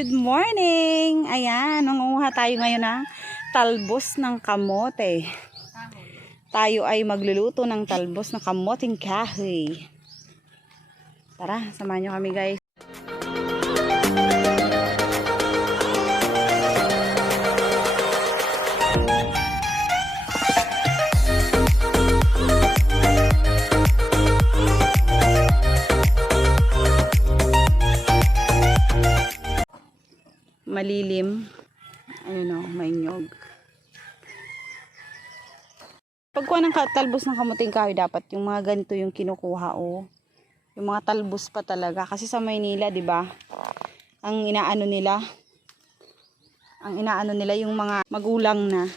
Good morning! Ayan, mangunguha tayo ngayon ng talbos ng kamote. Tayo ay magluluto ng talbos ng kamoteng kahoy. Tara, samahan nyo kami guys. Malilim. Ayun o, may nyog. Pagkuha ng talbos ng kamoteng kahoy, dapat yung mga ganito yung kinukuha o. Yung mga talbos pa talaga. Kasi sa Maynila, di ba? Ang inaano nila yung mga magulang na.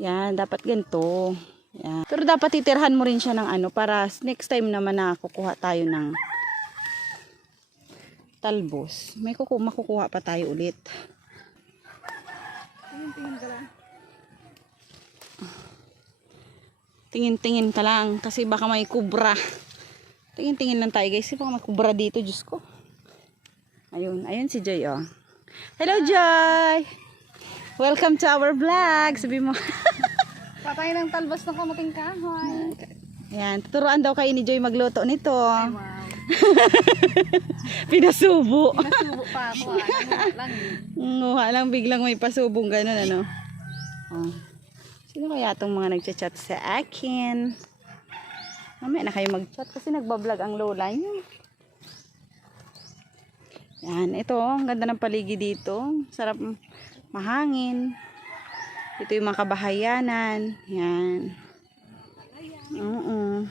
Yan, dapat ganito. Yan. Pero dapat titirhan mo rin siya ng ano para next time naman na kukuha tayo ng talbos. May makukuha pa tayo ulit. Tingin-tingin ka lang kasi baka may kubra. Tingin-tingin lang tayo guys. Baka may kubra dito, Diyos ko. Ayun, ayun si Joy oh. Hello Joy! Welcome to our vlog. Sabi mo. Patay ng talbos ng kamoteng kahoy. Ayan, tuturuan daw kayo ni Joy magluto nito. Ay, wow. Pinasubo. Pinasubo pa ako. Nguha lang biglang may pasubong ganun ano. Oh. Sino kaya itong mga nagchat-chat sa akin? Mamaya na kayo mag-chat kasi nagbablog ang lola nyo. Yan, ito ang ganda ng paligid dito. Sarap mahangin. Ito yung mga kabahayanan. Yan. Oo.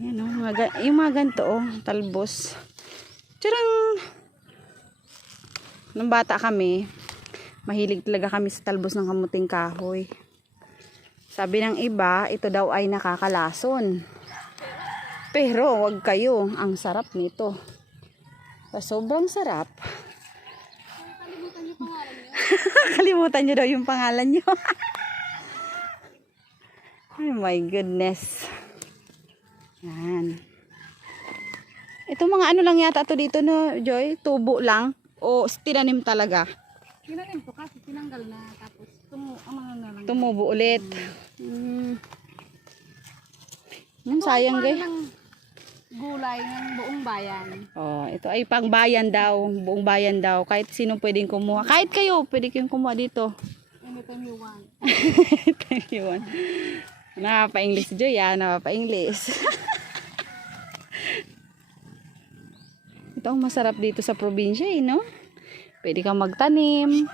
Yan o, yung mga ganito o, talbos. Tsurang! Nung bata kami, mahilig talaga kami sa talbos ng kamoteng kahoy. Sabi ng iba, ito daw ay nakakalason. Pero wag kayo, ang sarap nito. Sobrang sarap. Kalimutan niyo pangalan niyo. Kalimutan niyo daw yung pangalan niyo. Oh my goodness. Yan. Ito mga ano lang yata to dito no, Joy? Tubo lang o tinanim talaga? Tinanim to kasi tinanggal na tapos Tumubo ulit. Sayang guys. Gulay ng buong bayan. Oh, ito ay pang bayan daw, buong bayan daw. Kahit sino pwedeng kumuha. Kahit kayo, pwede kayong kumuha dito. Anytime you want. Anytime you want. Napapa-English Joy ah, napapa-English. Ito ang masarap dito sa probinsya eh, no? Pwede kang magtanim.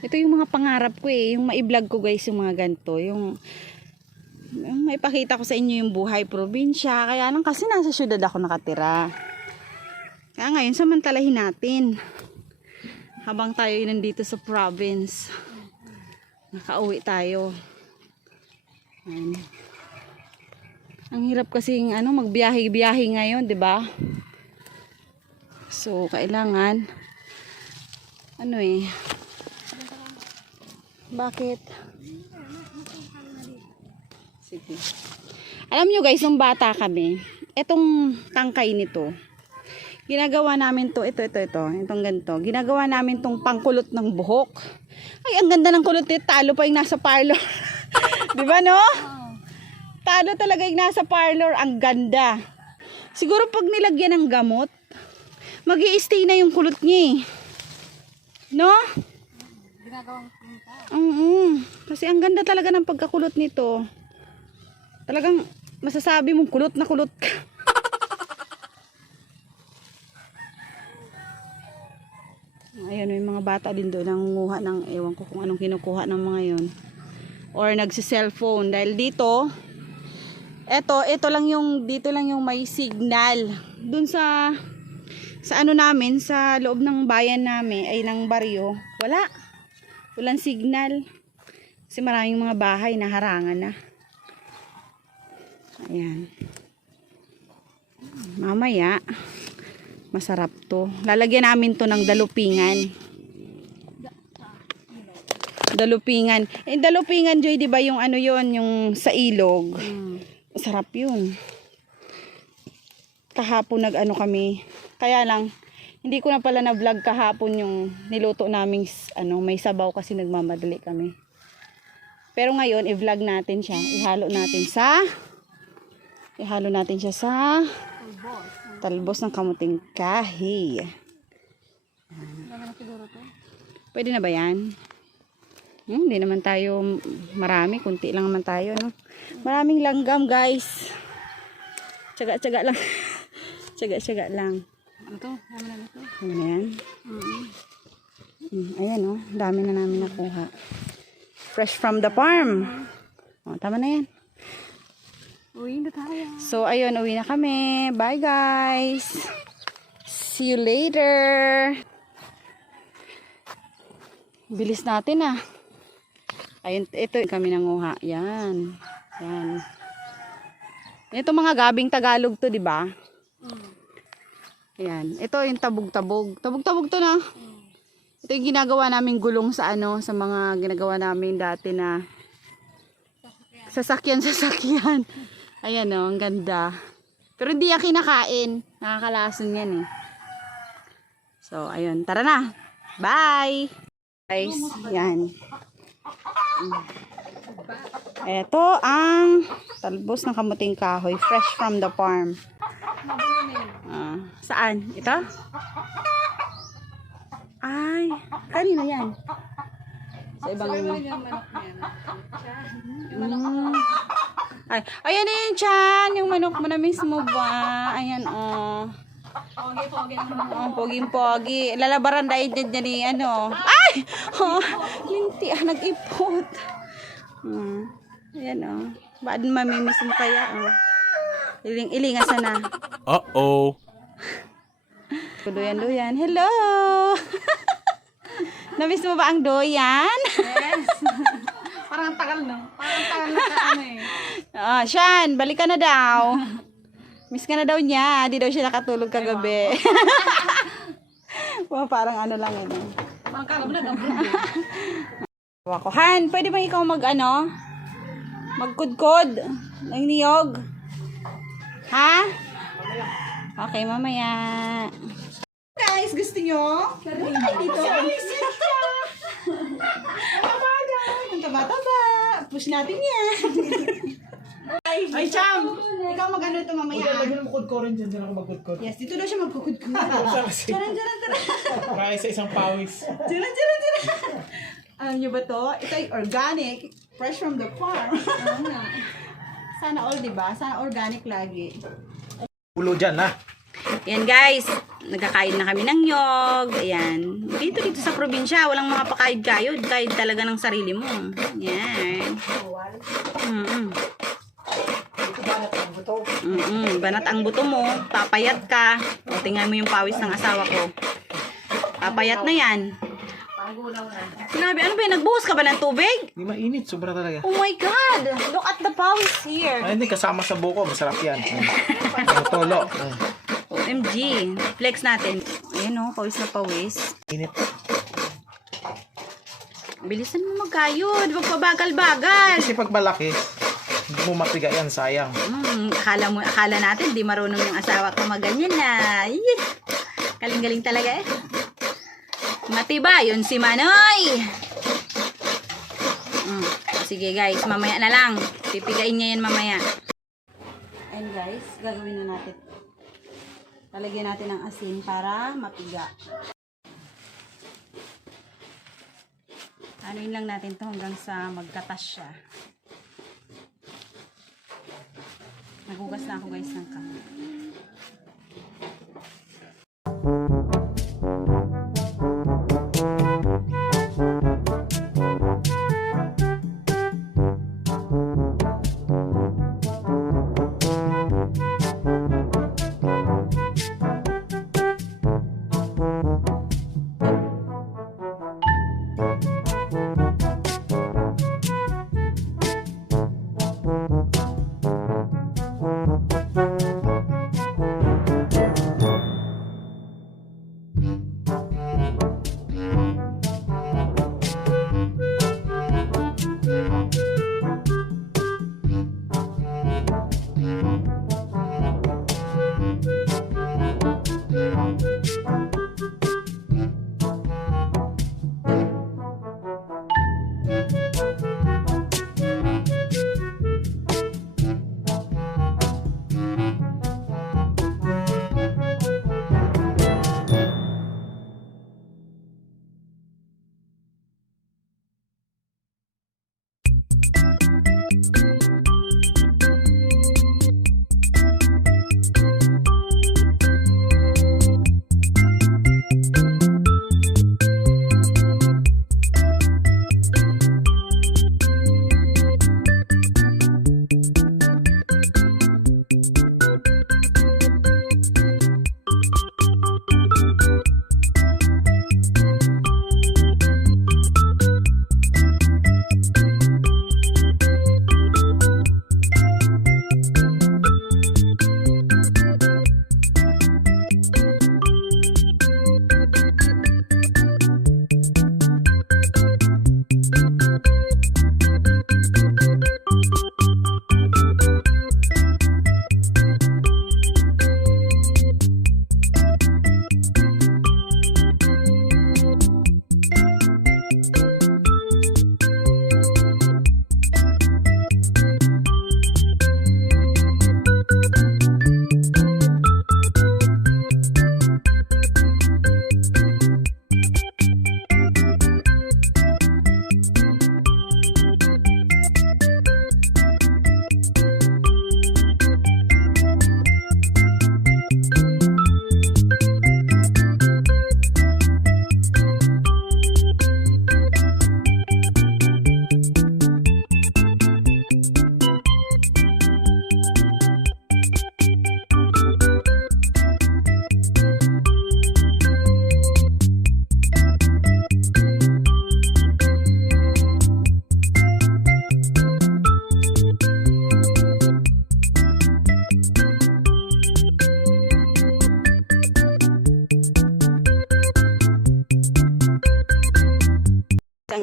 Ito yung mga pangarap ko eh, yung mai-vlog ko guys, yung mga ganito, yung maipakita ko sa inyo yung buhay probinsya. Kaya lang kasi nasa syudad ako nakatira. Kaya ngayon samantalahin natin habang tayo nandito sa province. Nakauwi tayo. Ayan. Ang hirap kasi ano, magbiyahe-biyahe ngayon, 'di ba? So kailangan ano eh. Bakit? Sige. Alam nyo guys, nung bata kami, etong tangkay nito, ginagawa namin to, itong ganito. Ginagawa namin tong pangkulot ng buhok. Ay, ang ganda ng kulot nito. Talo pa yung nasa parlor. Di ba no? Talo talaga yung nasa parlor. Ang ganda. Siguro pag nilagyan ng gamot, mag-i-stay na yung kulot niya eh. No? Ginagawang pinta. Kasi ang ganda talaga ng pagkakulot nito. Talagang masasabi mong kulot na kulot ka. Ayan, may mga bata din doon nangunguha ng, ewan ko kung anong kinukuha ng mga yon. Or nagsi-cellphone. Dahil dito, ito lang yung, dito lang yung may signal. Doon sa ano namin, sa loob ng bayan namin, ay ng baryo, walang signal. Kasi maraming mga bahay na harangan na. Ayan. Mamaya, masarap to. Lalagyan namin to ng dalupingan. Dalupingan. Dalupingan, Joy, di ba yung ano yon, yung sa ilog. Sarap yun. Kahapon nag-ano kami. Kaya lang, hindi ko na pala na-vlog kahapon yung niluto naming may sabaw kasi nagmamadali kami. Pero ngayon, i-vlog natin siya. Ihalo natin siya sa talbos ng Kamoteng Kahoy. Pwede na ba yan? Hindi naman tayo marami. Kunti lang naman tayo, no? Maraming langgam, guys. Tsaga-tsaga lang. Tsaga-tsaga lang. Ano to? Ano na yan? Ayan, oh. Dami na namin nakuha. Fresh from the farm. Tama na yan. Uwi na tayo. So, ayun. Uwi na kami. Bye, guys. See you later. Bilis natin, ah. Ayun, ito kami nanguha. Yan. Yan. Ito mga gabing Tagalog to, di ba? Ayan. Ito yung tabog-tabog. Tabog-tabog to na. Ito yung ginagawa namin gulong sa sa mga ginagawa namin dati na sasakyan. Ayan, oh, ang ganda. Pero hindi yan kinakain. Nakakalason yan, eh. So, ayun. Tara na. Bye! Guys, yan. Ito ang talbos ng Kamoteng Kahoy, fresh from the farm. Saan? Ito? Ay, kanina yan. Sa ibang Ay, ayan na yun, Chan. Yung manok mo na mismo ba? Ayan, oh. Pogi-pogi naman. Poging-pogi. Lalabaran dahil dyan ni ano. Ay! Oh, linti, nag-ipot. Ayan, oh. Baad mamimiss mo kaya, oh. Iling-ilinga sana. Uh-oh. Duyan-duyan. Hello! Namiss mo ba ang doyan? Yes. Parang tagal no? Parang tagal na ka Shan, balik ka na daw. Miss ka na daw niya. Di daw siya nakatulog kagabi. Parang ano lang yun. Parang kalabulag ang Han, pwede ba ikaw magkudkod ng niyog? Ha? Okay, mamaya. Guys, gusto nyo? Ay, dito. Ang taba-taba. Push natin yan. Ay, Cham! Ikaw ito mamaya. Lagyan mo kod-korin dyan. Diyan ako magkod-kod. Yes, dito daw siya magkukudkod. Charan. Kaya sa isang pawis. Charan. Alam nyo ba to? Ito ay organic. Fresh from the farm. Sana all, diba? Sana organic lagi. Ulo dyan, ha? Ayan, guys. Nagkakain na kami ng nyog. Ayan. Dito sa probinsya, walang mga pakayod-kayod. Kahit talaga ng sarili mo. Ayan. Banat ang buto mo. Papayat ka. O, tingnan mo yung pawis ng asawa ko. Papayat na yan. Sinabi, ano ba yun? Nagbuhos ka ba ng tubig? Hindi mainit. Sobra talaga. Oh my God! Look at the pawis here. Ay, hindi. Kasama sa buko. Masarap yan. Tolo. OMG. Flex natin. Ayan o, pawis na pawis. Init. Bilisan mo magkayod. Huwag pabagal-bagal. Kasi pag malaki, hindi mo mapiga yan. Sayang. Akala natin, di marunong yung asawa ko maganyan na. Galing-galing talaga eh. Matiba, yun si Manoy. Sige guys, mamaya na lang. Pipigain niya yan mamaya. Ayan guys, gagawin na natin. Lalagyan natin ng asin para mapiga. Anuin lang natin to hanggang sa magkatas siya. Nagugas na ako guys ng kamay.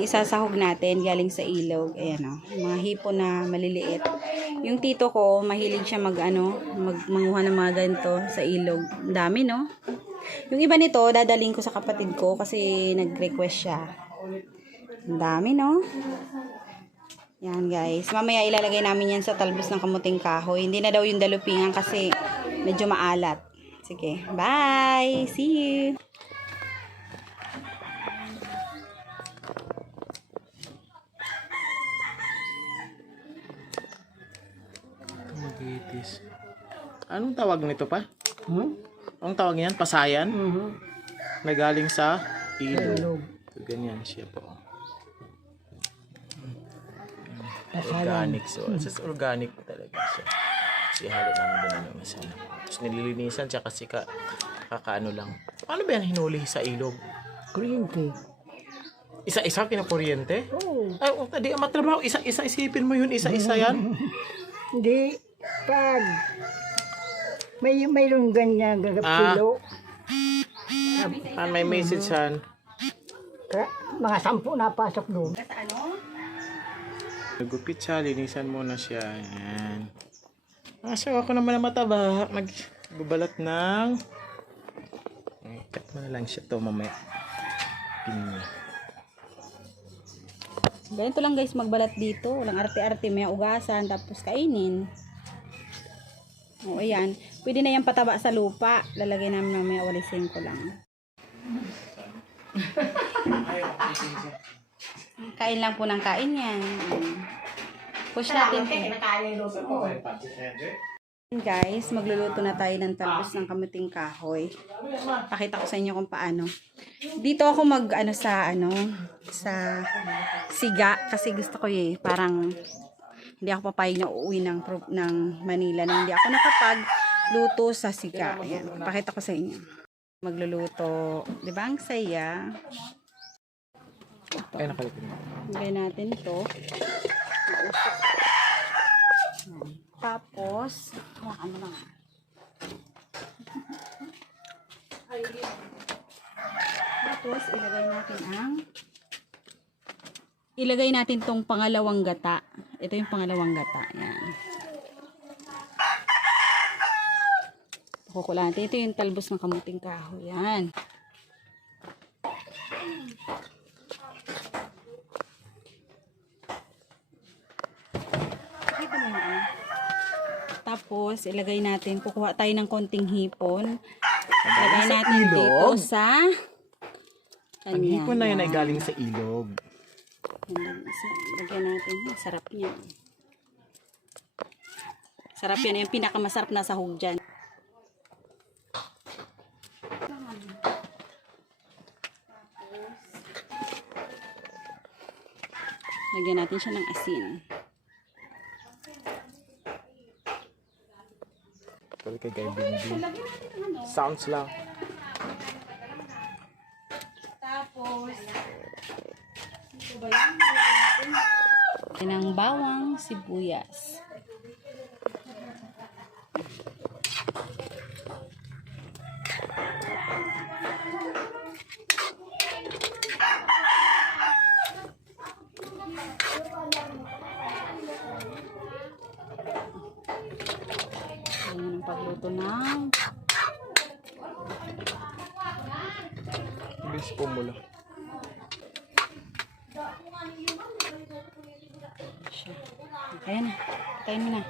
isasahog natin galing sa ilog. Ayan o, mga hipon na maliliit. Yung tito ko, mahilig siya manguha ng mga ganito sa ilog. Ang dami, no? Yung iba nito, dadaling ko sa kapatid ko kasi nag-request siya. Ang dami, no? Yan, guys. Mamaya ilalagay namin yan sa talbos ng kamuting kahoy. Hindi na daw yung dalupingan kasi medyo maalat. Sige, bye! See you! Magitis. Anong tawag nito pa? Anong tawag niyan? Pasayan? Nagaling sa ilog. So, ganyan siya po. Organic. So, organic po talaga siya. Ihalo namin din ng masana. Tapos nililinisan siya kasi kakaano lang. Paano ba yan hinuli sa ilog? Kuryente. Isa-isa kinakuryente? Oo. Ay, di matrabaho. Isa-isa isipin mo yun. Isa-isa yan. Hindi. Pag mayroong ganyan gagapilo. May message yan. Mga 10 na pasok doon. Nagupit siya. Linisan muna siya. Ayan. So, ako naman na mataba. Nagbabalat ng... Cut mo na lang siya to mamaya. Pinya. Ganito lang guys magbalat dito. Walang arte-arte. May ugasan. Tapos kainin. O ayan. Pwede na yan pataba sa lupa. Lalagay namin mamaya. Walisin ko lang. Kain lang po ng kain yan. Push natin. Guys, magluluto na tayo ng talbos ng kamuting kahoy. Pakita ko sa inyo kung paano. Dito ako sa siga kasi gusto ko parang hindi ako papayag na uuwi ng Manila na hindi ako nakapagluto sa siga. Ayan, pakita ko sa inyo. Magluluto. 'Di ba ang saya? Ay, nakalipin mo. Lagay natin ito. Tapos, ilagay natin tong pangalawang gata. Ito yung pangalawang gata. Yan. Kukulaan natin. Ito yung talbos ng kamuting kahoy. Yan. Tapos, ilagay natin, kukuha tayo ng konting hipon. Ilagay natin dito sa Ang hipon na yun ay galing sa ilog. Lagyan natin. Sarap niya. Sarap yan. Yung pinakamasarap na sahog dyan. Lagyan natin siya ng asin. Sorry kay Guy Bindi. Sounds lang. Tapos, ito ba yun? Ng bawang sibuyas. Ganyan ang pagluto ng Bilis po mula. Ayan na. Tayin mo na.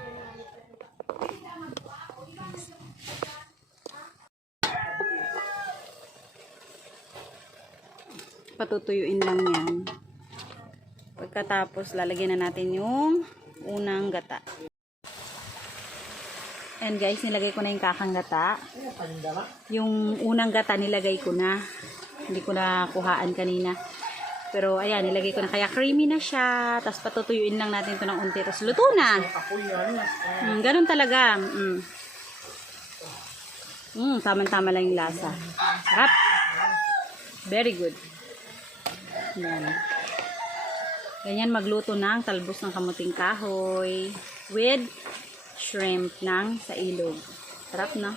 Patutuyuin lang yan. Pagkatapos, lalagyan na natin yung unang gata. And guys, nilagay ko na yung kakang gata. Yung unang gata nilagay ko na. Hindi ko na kuhaan kanina. Pero ayan, nilagay ko na. Kaya creamy na siya. Tapos patutuyuin lang natin ito ng unti. Tapos luto na. Ganun talaga. Tama-tama lang yung lasa. Sarap. Very good. Ayan. Ganyan magluto ng talbos ng kamuting kahoy with shrimp ng sa ilog. Sarap, no?